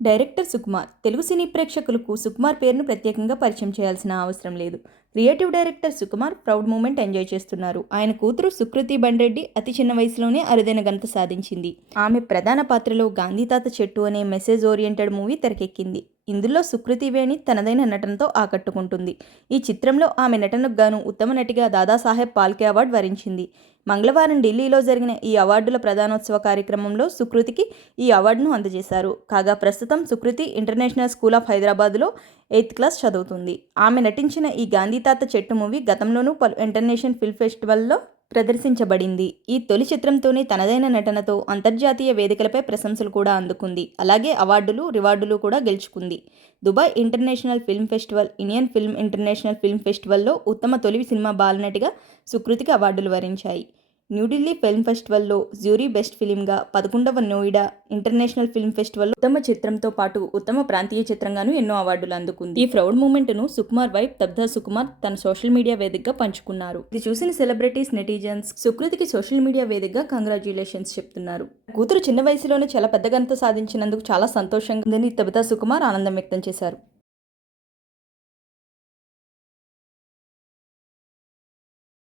Director Sukumar. Telugu సినీ ప్రేక్షకులకు సుకుమార్ పేరును ప్రత్యేకంగా పరిచయం చేయాల్సిన అవసరం లేదు. Creative director Sukumar proud moment enjoy చేస్తున్నారు. ఆయన కూతురు సుకృతి బండ్రెడ్డి అతి చిన్న వయసులోనే అరుదైన ఘనత సాధించింది. ఆమె ప్రధాన పాత్రలో గాంధీ తాత చెట్టు అనే మెసేజ్ ఓరియంటెడ్ మూవీ తెరకెక్కింది. ఇందులో సుకృతి వేణి తనదైన నటనతో ఆకట్టుకుంటుంది. ఈ చిత్రంలో ఆమె నటనకు గాను ఉత్తమ నటిగా దాదాసాహెబ్ ఫాల్కే అవార్డు వరించింది. మంగళవారం ఢిల్లీలో జరిగిన ఈ అవార్డుల ప్రదానోత్సవ కార్యక్రమంలో సుకృతికి ఈ అవార్డును అందజేశారు. కాగా ప్రస్తుతం సుకృతి ఇంటర్నేషనల్ స్కూల్ ఆఫ్ హైదరాబాద్లో 8th క్లాస్ చదువుతుంది. ఆమె నటించిన ఈ గాంధీ తాత చెట్టు మూవీ గతంలోనూ పలు ఇంటర్నేషనల్ ఫిల్మ్ ఫెస్టివల్లో ప్రదర్శించబడింది. ఈ తొలి చిత్రంతోనే తనదైన నటనతో అంతర్జాతీయ వేదికలపై ప్రశంసలు కూడా అందుకుంది. అలాగే అవార్డులు, రివార్డులు కూడా గెలుచుకుంది. Dubai international film festival, Indian film international film ఫెస్టివల్లో ఉత్తమ తొలి సినిమా బాలనటిగా సుకృతికి అవార్డులు వరించాయి. New Delhi film ఫెస్టివల్లో jury best ఫిలింగా, 11వ Noida international film ఫెస్టివల్లో ఉత్తమ చిత్రంతో పాటు ఉత్తమ ప్రాంతీయ చిత్రంగాను ఎన్నో అవార్డులు అందుకుంది. ఈ ప్రౌడ్ మూమెంట్ను సుకుమార్ వైఫ్ తబ్దా సుకుమార్ తన సోషల్ మీడియా వేదికగా పంచుకున్నారు. ఇది చూసిన సెలబ్రిటీస్, నెటిజన్స్ సుకృతికి సోషల్ మీడియా వేదికగా కంగ్రాచ్యులేషన్స్ చెప్తున్నారు. కూతురు చిన్న వయసులోనే చాలా పెద్ద ఘనత సాధించినందుకు చాలా సంతోషంగా ఉందని తబ్దా సుకుమార్ ఆనందం వ్యక్తం చేశారు.